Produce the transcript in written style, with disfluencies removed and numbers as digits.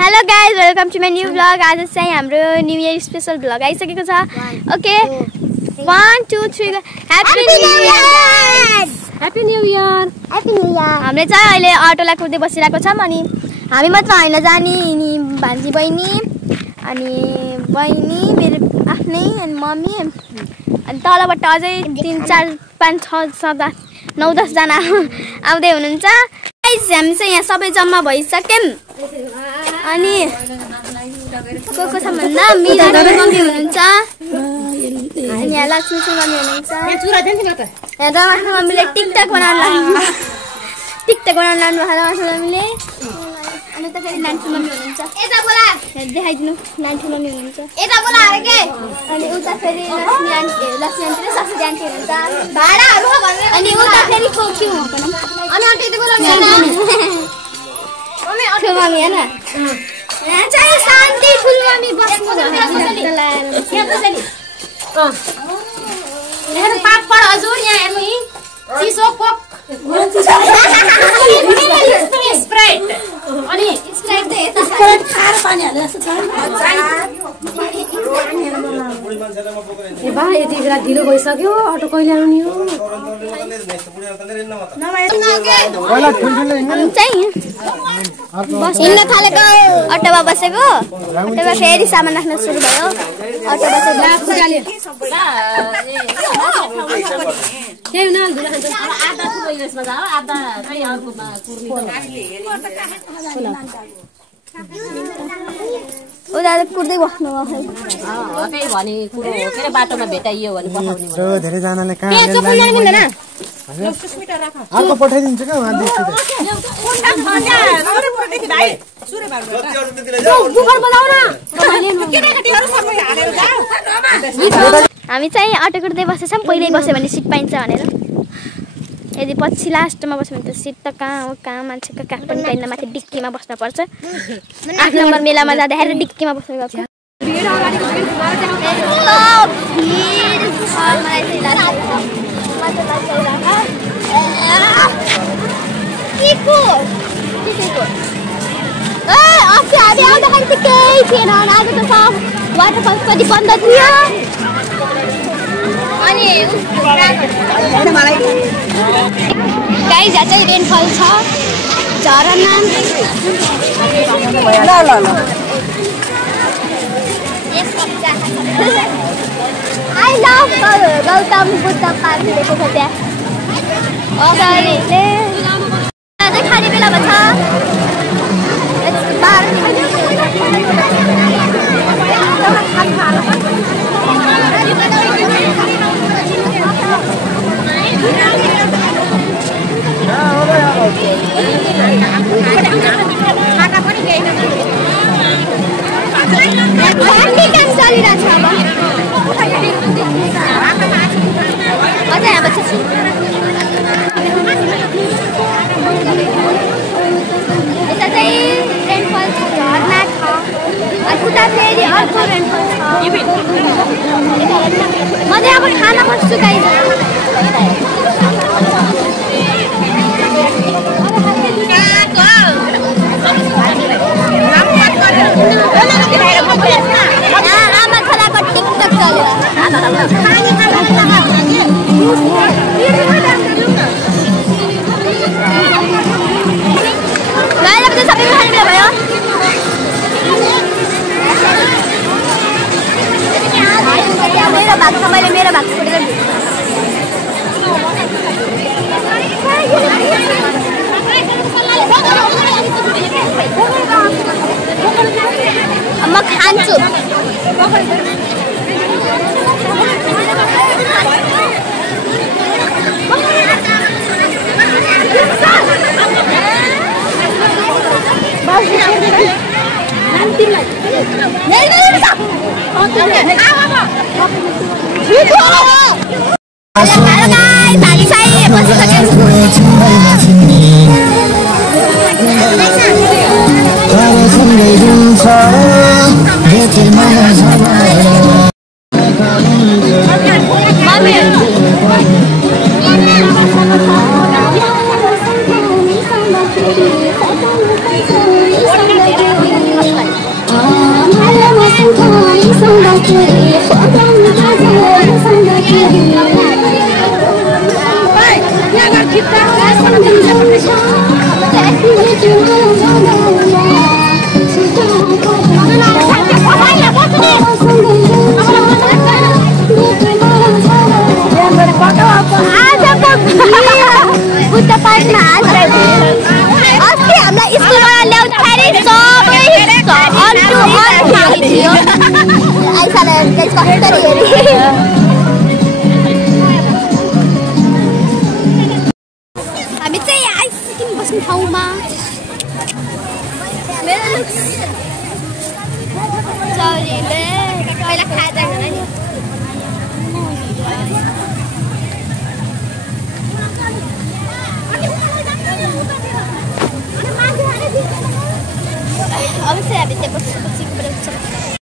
Hello guys, welcome to my new vlog. आज चाहिँ हाम्रो न्यू इयर स्पेशल भ्लग आइसकेको छ. Okay 1 2 3 happy new year. Happy new year. Happy new year. हामीले चाहिँ अहिले अटोलाई कुर्दै बसिरहेको छौं अनि हामी मात्र हैन जानी नि भान्जी बहिनी अनि मेरो आफ्नै अनि मम्मी अनि तलबाट अझै 3 4 5 6 7 9 10 जना आउँदै हुनुहुन्छ. गाइस हामी चाहिँ यहाँ सबै जम्मा भइसक्यौं. अनि को छ भन्दा मिरा मम्मी हुनुहुन्छ अनि यहाँ लक्ष्मी मम्मी हुनुहुन्छ. यहाँ रमाको मम्मीले टिकटक बनाउनु लानु भएको मम्मीले. अनि त फेरि नान्टी मम्मी हुनुहुन्छ. यता बोला देखाइदिनु. नान्टी मम्मी हुनुहुन्छ. यता बोला अरे के. अनि उता फेरि लक्ष्मी आन्टी र ससुरी आन्टी हुनुहुन्छ. भाडाहरु भन्ने. अनि उता फेरि कोकी हुनुहुन्छ. अनि आन्टी यता बोला मम्मी अटो मम्मी हैन. यहाँ चाहिँ शान्ति फुल मम्मी बस्नु भएको छ. यहाँ बसली. यहाँ पापड हजुर यहाँ हेर्नु हि चिसो कोक स्प्राइट अनि स्प्राइट त यता खार पानी हाले जस्तो छ. ए बा यति बेला ढिलो भइसक्यो. अटो कहिले आउने हो. हिँड्न थालेको अटोमा बसेको. अटोमा फेरि सामान राख्न सुरु भयो. अटो बसेको कुर्दै बस्नु बाटोमा भेटाइयो भने धेरैजनाले अर्को पठाइदिन्छु क्या हामी चाहिँ अटो कुर्दै बसेछौँ. पहिल्यै बस्यो भने सिट पाइन्छ भनेर. यदि पछि लास्टमा बस्यो भने त सिट त कहाँ हो कहाँ मान्छेको काठ पनि पाइन्न. माथि डिक्कीमा बस्नुपर्छ. 8 नम्बर मेलामा जाँदाखेरि डिक्कीमा बस्नु भएको छ. हामी आउँदाखेरि चाहिँ केही थिएन. आज त सब वाटरफल पनि बन्द थियो. अनि गाइस यहाँ चाहिँ रेनफल छ. झरना I love Gautam Buddha park लेखेको छ त्यहाँ. अगाडि खाने बेला भन्छ. मजा अब खाना मन सुकाइन्छ. आमा छोराको टिकटक चल्यो. सबै खाने भयो. मेरो भाग छ. मैले मेरो भाग छोडेर म खान्छु. गाइस कस्तो हेरी हामी चाहिँ आइसक्रिम बस्ने ठाउँमा मेरो लुक्स चौरीले पहिला खाजा गर्न नि अब चाहिँ हामी त्यहाँ बसेपछि